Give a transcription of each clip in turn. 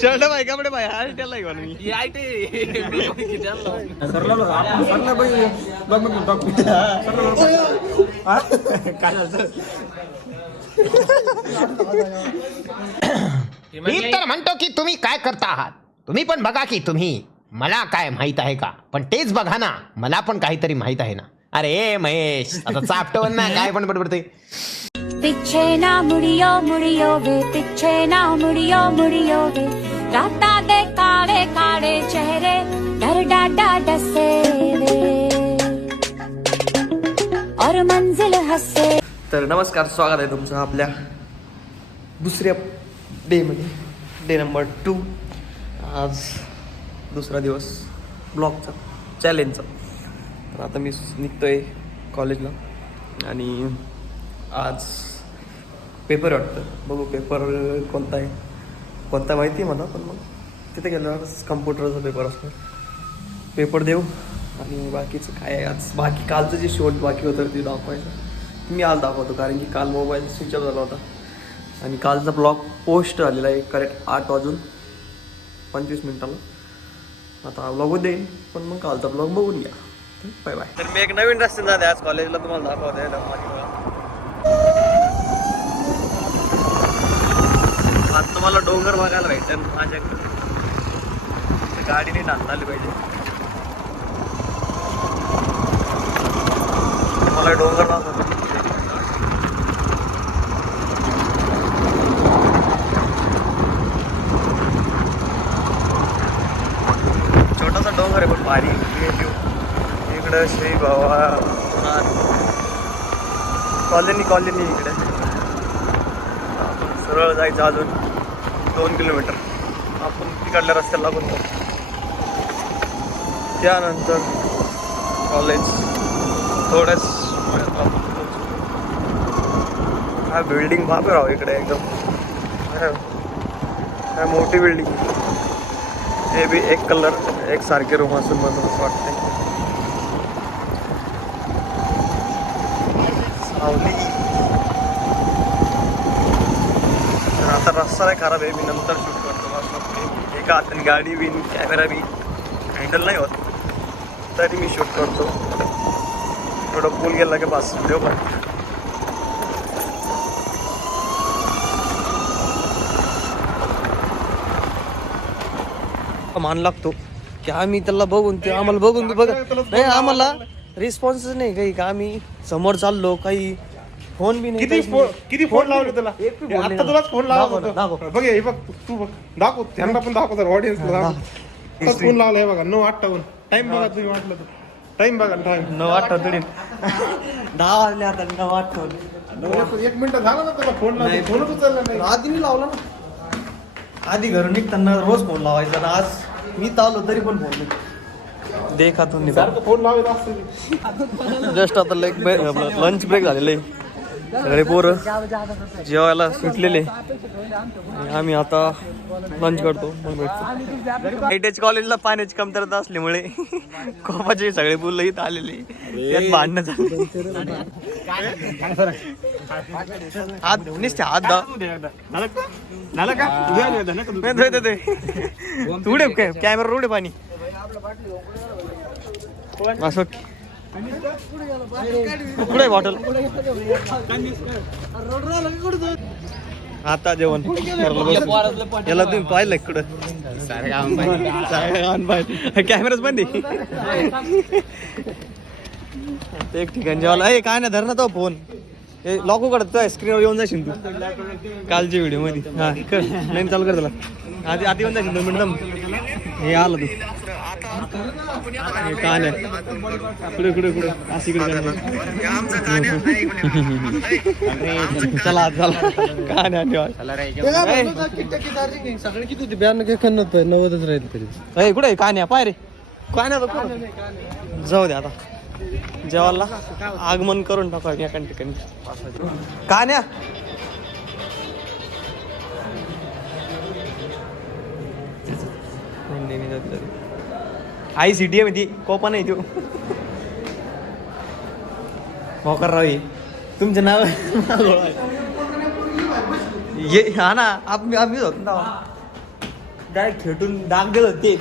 Shirt bye कपडे bye आयटीला आहे मी मी तर म्हणतो की तुम्ही काय करता आहात. तुम्ही पण बघा की तुम्ही मला काय माहित आहे का, पण तेच बघा ना मला पण काहीतरी माहित आहे ना. अरे महेश आता चापटवन ना काय पण बडबडते. पिछे ना मुड़ियो मुड़ियो वे पिछे ना मुड़ियो मुड़ियो वे राता दे काले काले चेहरे डर डाडा डसे वे और मंजिल हसे. तर नमस्कार, स्वागत आहे तुमचं आपल्या दुसऱ्या डेमध्ये, डे नंबर 2. आज दुसरा दिवस ब्लॉगचा चॅलेंजचा. तर आता मी निघतोय कॉलेजला आणि आज पेपर वाटतं, बघू पेपर कोणता आहे कोणता माहिती मला, पण मग तिथे गेल्यावर कम्प्युटरचा पेपर असतो, पेपर देऊ आणि बाकीचं काय आहे आज. बाकी कालचं जे शोट बाकी होतं ते दाखवायचं मी आज दाखवतो, कारण की काल मोबाईल स्विच ऑफ झाला होता आणि कालचा ब्लॉग पोस्ट आलेला आहे करेक्ट 8:25 आता ब्लॉग देईन, पण मग कालचा ब्लॉग बघून घ्या. Bye bye. तर मी एक नवीन रस्त्याने जाते आज कॉलेजला, तुम्हाला दाखवते. आज तुम्हाला डोंगर बघायला भेटेल माझ्याकडे, गाडीने टाकता आली पाहिजे. मला डोंगर दाखवतो. छोटासा डोंगर आहे पण भारी. इकडं श्री बाबा कॉलनी इकडे. आपण सरळ जायचं अजून 2 किलोमीटर. आपण तिकडल्या रस्त्याला लागून जाऊ, त्यानंतर कॉलेज थोड्याच हा बिल्डिंग बाप राव इकडे एकदम काय मोठी बिल्डिंग. हे बी एक कलर एक सारखे रूम असून मला असं वाटतंय. सावली. तर आता रस्ता नाही खराब आहे, मी नंतर शूट करतो. एका हाताने गाडी बी कॅमेरा बी हँडल नाही होत, तरी मी शूट करतो. थोडं पूल गेला की बस देऊ पण. मान लागतो की आम्ही त्याला बघून ते आम्हाला बघून बी बघा नाही, आम्हाला रिस्पॉन्सच नाही काही, का आम्ही समोर चाललो काही फोन बी नाही. किती फोन लावले तुला आता? तुलाच फोन लावला बघ, हे बघ तू बघ, दाखव त्यांना पण दाखव, तर ऑडियन्सला दाखव. फोन लावला हे बघा 9:58. टाइम बघा तुम्ही वाटलं तर टाइम बघा. टाइम 9:08 10 वाजले आता. 9:08 1 मिनिट झालं ना तुला फोन लावला, फोनच उचलला नाही. आधी मी लावला ना, आधी घरून निघताना रोज फोन लावायचा ना. आज मी चाललो तरी पण फोन नाही. देखा तुम्ही फोन लावायचा असतो. जस्ट आता लंच ब्रेक झालेलं आहे. सगळे पोरं जेवायला सुटलेले. आम्ही आता लंच करतो, मग भेटतो. आयटीएच कॉलेजला पाण्याची कमतरता असल्यामुळे कोपाचे सगळे मुलं इथं आलेले, यात भांडणं झाले. हात नुसते हात उडे कॅमेरा उडे पाणी असं. कुठे बॉटल? आता जेवण याला तुम्ही पाहिलं कुठं? कॅमेराच बंद आहे. एक ठिकाणी जेवायला. काय ना धर ना तो फोन, हे लॉक उघडत स्क्रीनवर येऊन जाशील तू कालच्या व्हिडिओ मध्ये. हा कर, लाईन चालू कर त्याला. आधी येऊन जाशील 2 मिनिटं. हे आलं तू काय नाही कुठे अशी इकडे चला काय नाही. सगळे किती होते? 92 का 90च राहील तरी. कुठे काय नाही पाय रे, काय नाही जाऊ दे. आता जेवायला आगमन करून टाकू एका ठिकाणी. काय नाही आई सिटी आहे ती कोपा नाही तो मोकर राव. तुमचं नाव ये हा ना आम्ही होतो ना काय खेटून डाग देत होते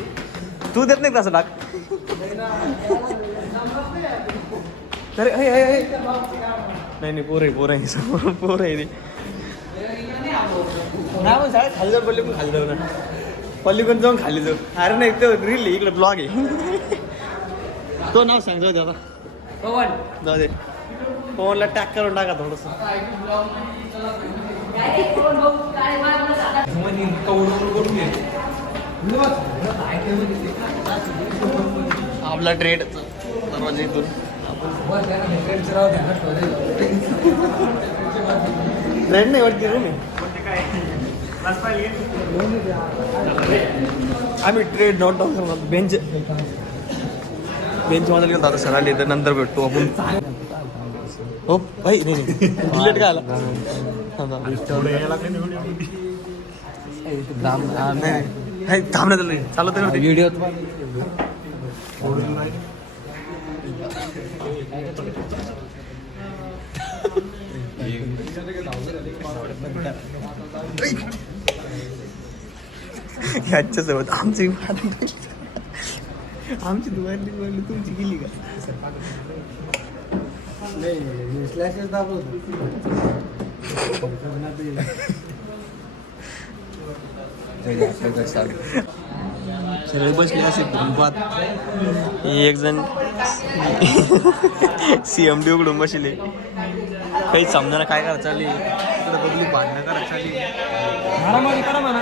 तू देत नाही तसं डाग अरे नाही पोर आहे समोर पोर आहे ना मग शाळेत खाली जाऊ पल्ली पण खाली जाऊ ना पल्लीकडून जाऊन खाली जाऊ अरे नाही तो रील इकडे ब्लॉग आहे तो नाव सांग जाऊ दे आता पवन जाऊ दे पवनला टॅग करून टाका थोडस आपला ट्रेड दरवाजा इथून ट्रेड नाही वरती रूम आहे आम्ही ट्रेड नॉट डाऊन करणार बेंच मध्ये गेलो आता सर आले तर नंतर भेटतो आपण हो भाई डिलेट काय आला थांबण्यात चालत व्हिडिओ ह्याच्यासोबत आमची दुवारली तुमची गेली का सगळे बसले असे ग्रुपात एक जण CMD उघडून बसले काही समजायला काय करायचं चालली इकडे बदली भांडणं करायचं चालली मारामारी करा म्हणा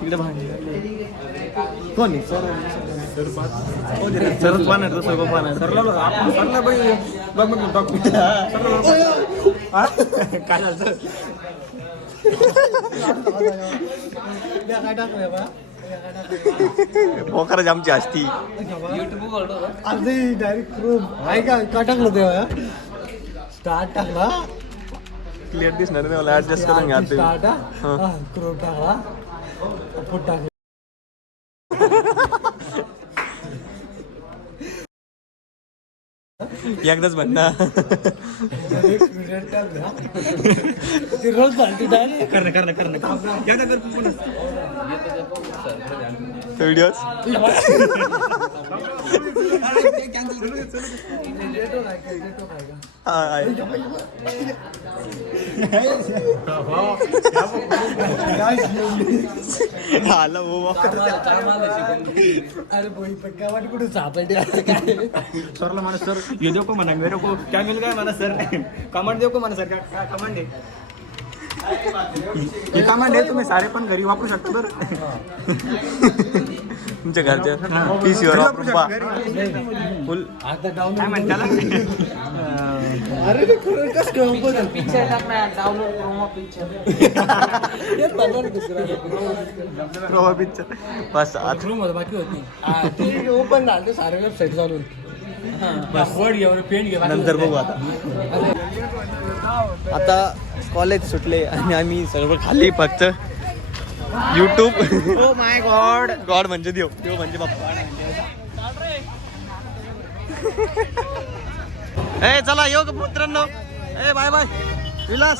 तिकडे भांडण कोण सरच पाहणार तो सर्व पाहणार सरला बघ काय झालं पोखराच आमची असती डायरेक्ट का टाकलं तेव्हा स्टार्ट टाकला क्लिअर दिसणार नाही मला ऍडजस्ट करून घ्या स्टार्ट क्रोप टाकला फुट टाकला एकदाच म्हणणं रोज चालते डायरेक्ट व्हिडिओ आला अरे बोई पक्का वाट कुठे सापडते सरला म्हणा सर ये देऊ का म्हणा मेरे को क्या मिल गया म्हणा सर कमांड देऊ का म्हणा सर काय कमांड आहे हे कमांड आहे तुम्ही सारे पण घरी वापरू शकता बरं तुमच्या घरच्या पीसीवर वापरून पहा फुल आता डाऊन काय म्हणताला अरे ते खरं कस प्रोवा पिक्चर बस आता रूम बाकी होती ओपन झालं सारे वेबसाईट चालून नंतर बघू आता कॉलेज सुटले आणि आम्ही सर्व खाली फक्त YouTube oh my God God म्हणजे देव देव म्हणजे बाप्पा ए चला योग मित्रांनो ए बाय बाय विलास